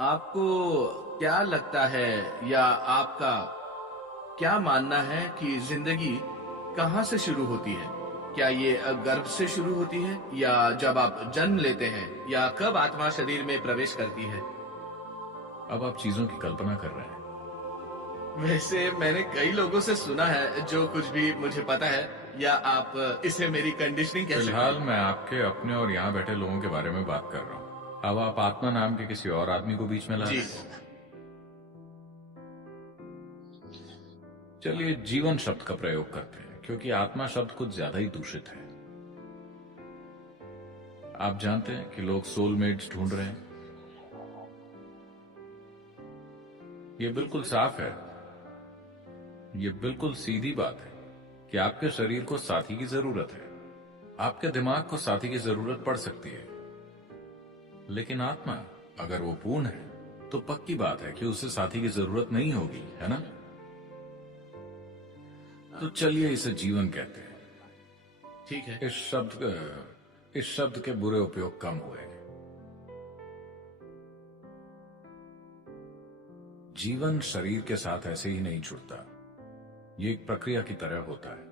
आपको क्या लगता है या आपका क्या मानना है कि जिंदगी कहाँ से शुरू होती है? क्या ये गर्भ से शुरू होती है या जब आप जन्म लेते हैं या कब आत्मा शरीर में प्रवेश करती है? अब आप चीजों की कल्पना कर रहे हैं। वैसे मैंने कई लोगों से सुना है जो कुछ भी मुझे पता है, या आप इसे मेरी कंडीशनिंग कह सकते फिलहाल हैं। मैं आपके अपने और यहाँ बैठे लोगों के बारे में बात कर रहा हूँ। अब आप आत्मा नाम के किसी और आदमी को बीच में ला जी। रहे हैं। चलिए जीवन शब्द का प्रयोग करते हैं, क्योंकि आत्मा शब्द कुछ ज्यादा ही दूषित है। आप जानते हैं कि लोग सोलमेट्स ढूंढ रहे हैं। ये बिल्कुल साफ है, ये बिल्कुल सीधी बात है कि आपके शरीर को साथी की जरूरत है। आपके दिमाग को साथी की जरूरत पड़ सकती है, लेकिन आत्मा अगर वो पूर्ण है तो पक्की बात है कि उसे साथी की जरूरत नहीं होगी, है ना? तो चलिए इसे जीवन कहते हैं। ठीक है। इस शब्द के बुरे उपयोग कम हुए। जीवन शरीर के साथ ऐसे ही नहीं जुड़ता, ये एक प्रक्रिया की तरह होता है।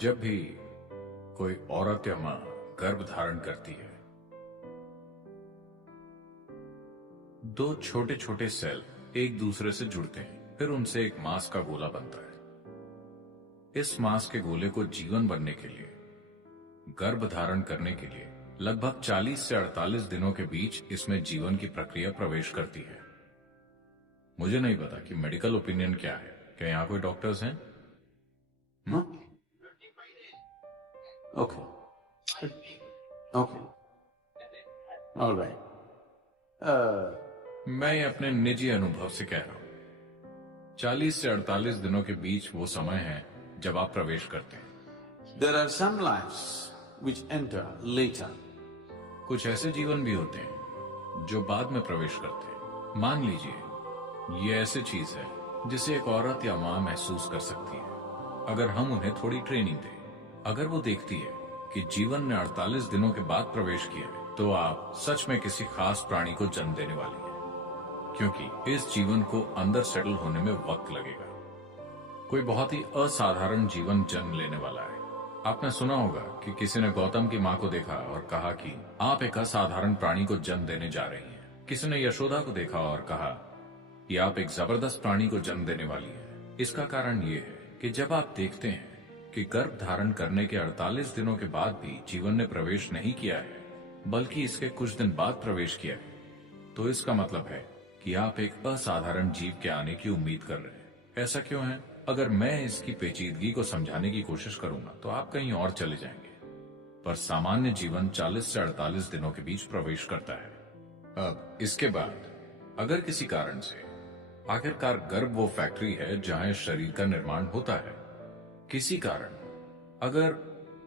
जब भी कोई औरत या मां गर्भ धारण करती है, दो छोटे छोटे सेल एक दूसरे से जुड़ते हैं, फिर उनसे एक मांस का गोला बनता है। इस मांस के गोले को जीवन बनने के लिए, गर्भ धारण करने के लिए लगभग 40 से 48 दिनों के बीच इसमें जीवन की प्रक्रिया प्रवेश करती है। मुझे नहीं पता कि मेडिकल ओपिनियन क्या है। क्या यहां कोई डॉक्टर्स हैं? Okay okay, alright. मैं ये अपने निजी अनुभव से कह रहा हूं। 40 से 48 दिनों के बीच वो समय है जब आप प्रवेश करते हैं। There are some lives which enter later. कुछ ऐसे जीवन भी होते हैं जो बाद में प्रवेश करते हैं। मान लीजिए ये ऐसी चीज है जिसे एक औरत या मां महसूस कर सकती है अगर हम उन्हें थोड़ी ट्रेनिंग दें। अगर वो देखती है कि जीवन ने 48 दिनों के बाद प्रवेश किया है, तो आप सच में किसी खास प्राणी को जन्म देने वाली है, क्योंकि इस जीवन को अंदर सेटल होने में वक्त लगेगा। कोई बहुत ही असाधारण जीवन जन्म लेने वाला है। आपने सुना होगा कि किसी ने गौतम की मां को देखा और कहा कि आप एक असाधारण प्राणी को जन्म देने जा रही हैं। किसी ने यशोदा को देखा और कहा कि आप एक जबरदस्त प्राणी को जन्म देने वाली हैं। इसका कारण ये है कि जब आप देखते हैं कि गर्भ धारण करने के 48 दिनों के बाद भी जीवन ने प्रवेश नहीं किया है, बल्कि इसके कुछ दिन बाद प्रवेश किया है, तो इसका मतलब है कि आप एक असाधारण जीव के आने की उम्मीद कर रहे हैं। ऐसा क्यों है? अगर मैं इसकी पेचीदगी को समझाने की कोशिश करूंगा तो आप कहीं और चले जाएंगे। पर सामान्य जीवन 40 से 48 दिनों के बीच प्रवेश करता है। अब इसके बाद अगर किसी कारण से, आखिरकार गर्भ वो फैक्ट्री है जहां इस शरीर का निर्माण होता है, किसी कारण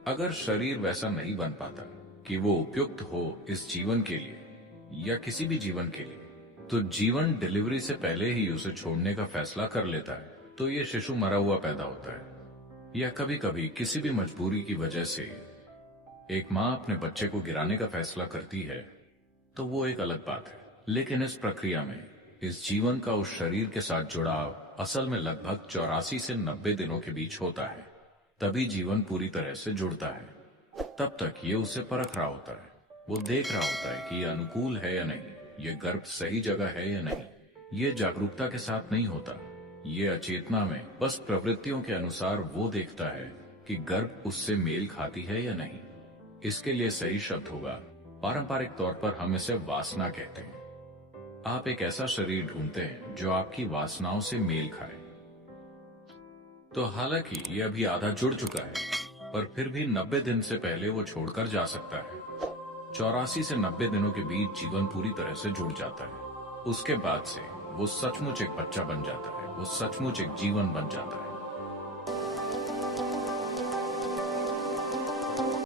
अगर शरीर वैसा नहीं बन पाता कि वो उपयुक्त हो इस जीवन के लिए या किसी भी जीवन के लिए, तो जीवन डिलीवरी से पहले ही उसे छोड़ने का फैसला कर लेता है। तो ये शिशु मरा हुआ पैदा होता है, या कभी कभी किसी भी मजबूरी की वजह से एक मां अपने बच्चे को गिराने का फैसला करती है, तो वो एक अलग बात है। लेकिन इस प्रक्रिया में इस जीवन का उस शरीर के साथ जुड़ाव असल में लगभग 84 से 90 दिनों के बीच होता है। तभी जीवन पूरी तरह से जुड़ता है। तब तक ये उसे परख रहा होता है, वो देख रहा होता है कि ये अनुकूल है या नहीं, ये गर्भ सही जगह है या नहीं। ये जागरूकता के साथ नहीं होता, ये अचेतना में बस प्रवृत्तियों के अनुसार वो देखता है कि गर्भ उससे मेल खाती है या नहीं। इसके लिए सही शब्द होगा, पारंपरिक तौर पर हम इसे वासना कहते हैं। आप एक ऐसा शरीर ढूंढते हैं जो आपकी वासनाओं से मेल खाए। तो हालांकि ये अभी आधा जुड़ चुका है, पर फिर भी 90 दिन से पहले वो छोड़कर जा सकता है। 84 से 90 दिनों के बीच जीवन पूरी तरह से जुड़ जाता है। उसके बाद से वो सचमुच एक बच्चा बन जाता है, वो सचमुच एक जीवन बन जाता है।